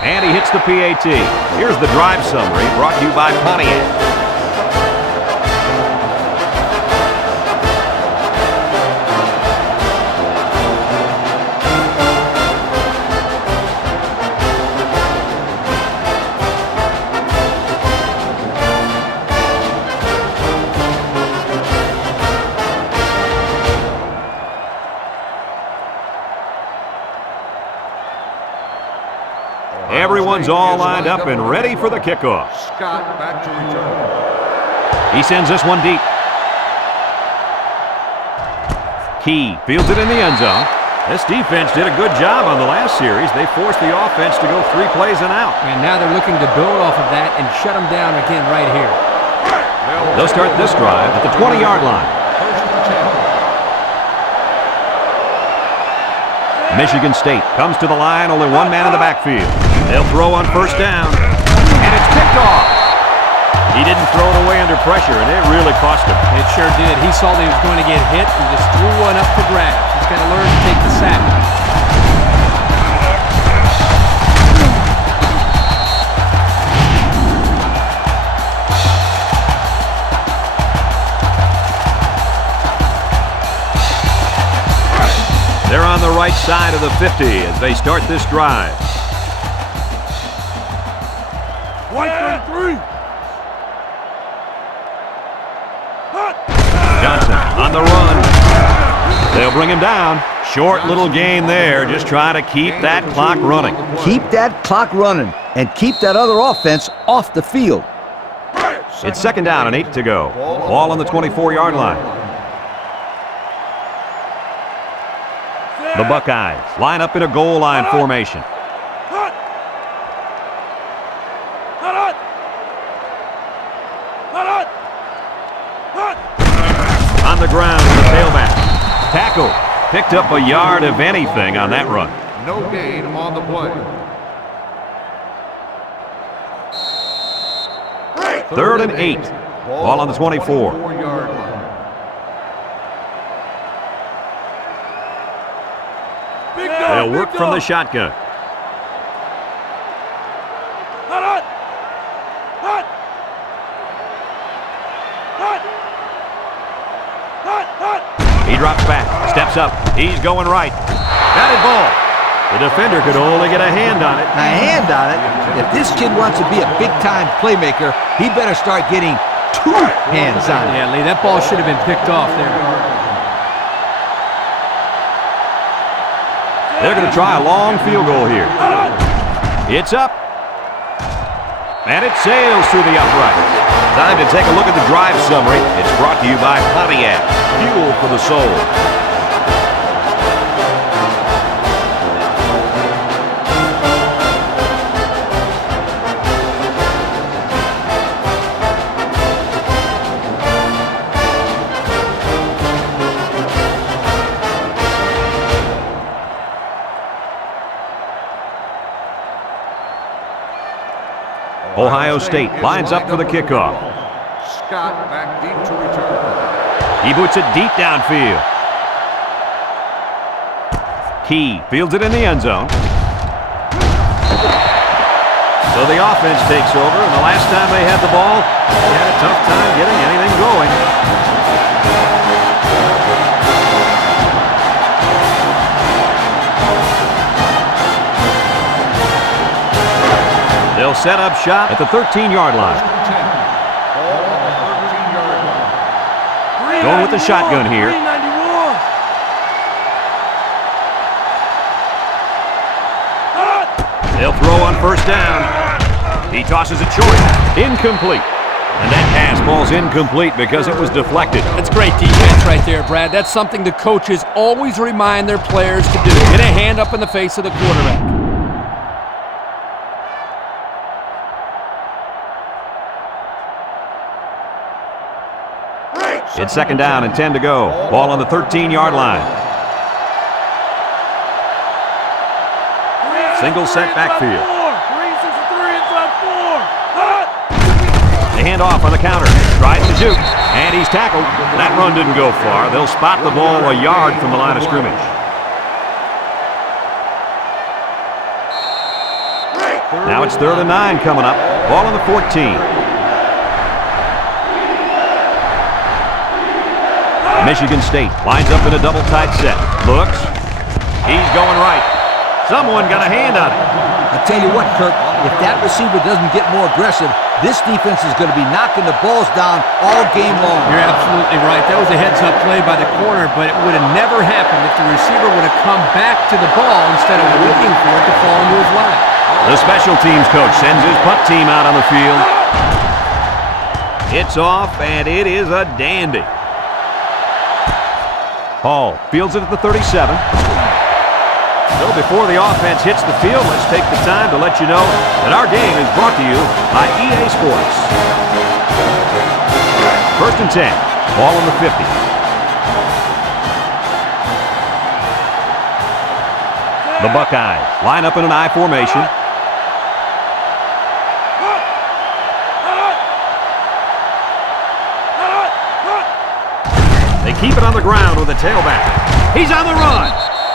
And he hits the PAT. Here's the drive summary brought to you by Pontiac. Everyone's all lined up and ready for the kickoff. Scott back to return. He sends this one deep. Key fields it in the end zone. This defense did a good job on the last series. They forced the offense to go 3 plays and out. And now they're looking to build off of that and shut them down again right here. They'll start this drive at the 20-yard line. Michigan State comes to the line, only one man in the backfield. They'll throw on first down, and it's picked off. He didn't throw it away under pressure, and it really cost him. It sure did. He saw that he was going to get hit and just threw one up for grabs. He's got to learn to take the sack. They're on the right side of the 50 as they start this drive. 133. Johnson on the run. They'll bring him down. Short little gain there, just trying to keep that clock running. Keep that clock running and keep that other offense off the field. It's second down and 8 to go. Ball on the 24-yard line. The Buckeyes line up in a goal line formation. On the ground in the tailback. Tackle. Picked up a yard of anything on that run. No gain on the play. Third and 8. Ball on the 24. 24-yard line. They'll work from the shotgun. He drops back, steps up, he's going right. Batted ball. The defender could only get a hand on it. A hand on it? If this kid wants to be a big-time playmaker, he better start getting 2 hands on it. Yeah, Lee, that ball should have been picked off there. They're going to try a long field goal here. It's up. And it sails through the uprights. Time to take a look at the drive summary. It's brought to you by Pontiac. Fuel for the soul. Ohio State lines up for the kickoff. Scott back deep to return. He boots it deep downfield. Key fields it in the end zone. So the offense takes over, and the last time they had the ball, they had a tough time getting anything going. They'll set up shop at the 13-yard line. Ball on the 13-yard line. Going with the shotgun here. They'll throw on first down. He tosses it short. Incomplete. And that pass falls incomplete because it was deflected. That's great defense right there, Brad. That's something the coaches always remind their players to do. Get a hand up in the face of the quarterback. It's second down and 10 to go. Ball on the 13-yard line. Single set backfield. They hand off on the counter. Tries to juke. And he's tackled. That run didn't go far. They'll spot the ball a yard from the line of scrimmage. Now it's 3rd and 9 coming up. Ball on the 14. Michigan State lines up in a double tight set. Looks. He's going right. Someone got a hand on it. I'll tell you what, Kirk, if that receiver doesn't get more aggressive, this defense is going to be knocking the balls down all game long. You're absolutely right. That was a heads-up play by the corner, but it would have never happened if the receiver would have come back to the ball instead of waiting for it to fall into his lap. The special teams coach sends his punt team out on the field. It's off, and it is a dandy. Hall fields it at the 37. So before the offense hits the field, let's take the time to let you know that our game is brought to you by EA Sports. 1st and 10. Ball on the 50. The Buckeyes line up in an I formation. They keep it on the ground with a tailback. He's on the run.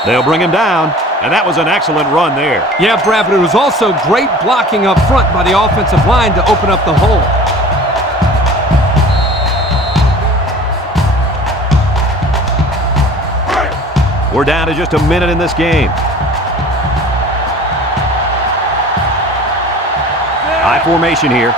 They'll bring him down, and that was an excellent run there. Yeah, Brad, but it was also great blocking up front by the offensive line to open up the hole. We're down to just a minute in this game. I formation here.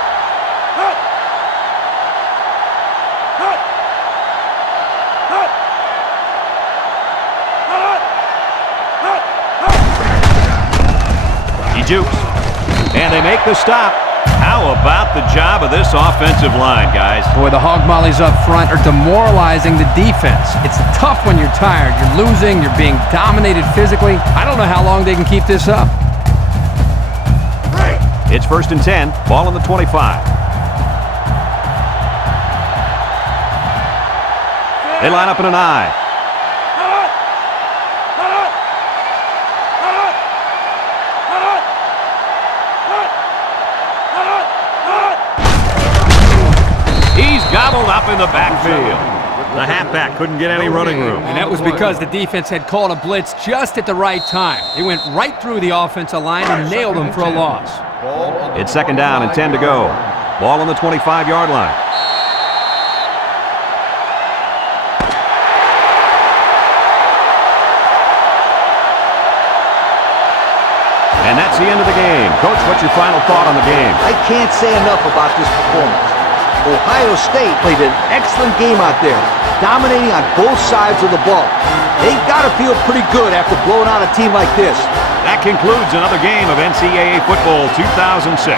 Jukes. And they make the stop. How about the job of this offensive line, guys? Boy, the hog mollies up front are demoralizing the defense. It's tough when you're tired. You're losing. You're being dominated physically. I don't know how long they can keep this up. It's 1st and 10. Ball on the 25. They line up in an I. Gobbled up in the backfield. The halfback couldn't get any running room. And that was because the defense had called a blitz just at the right time. They went right through the offensive line and nailed them for a loss. It's 2nd down and 10 to go. Ball on the 25-yard line. And that's the end of the game. Coach, what's your final thought on the game? I can't say enough about this performance. Ohio State played an excellent game out there, dominating on both sides of the ball. They've got to feel pretty good after blowing out a team like this. That concludes another game of NCAA Football 2006.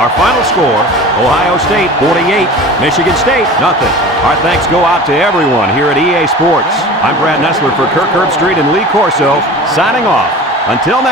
Our final score, Ohio State 48, Michigan State nothing. Our thanks go out to everyone here at EA Sports. I'm Brad Nessler for Kirk Herbstreit and Lee Corso, signing off. Until next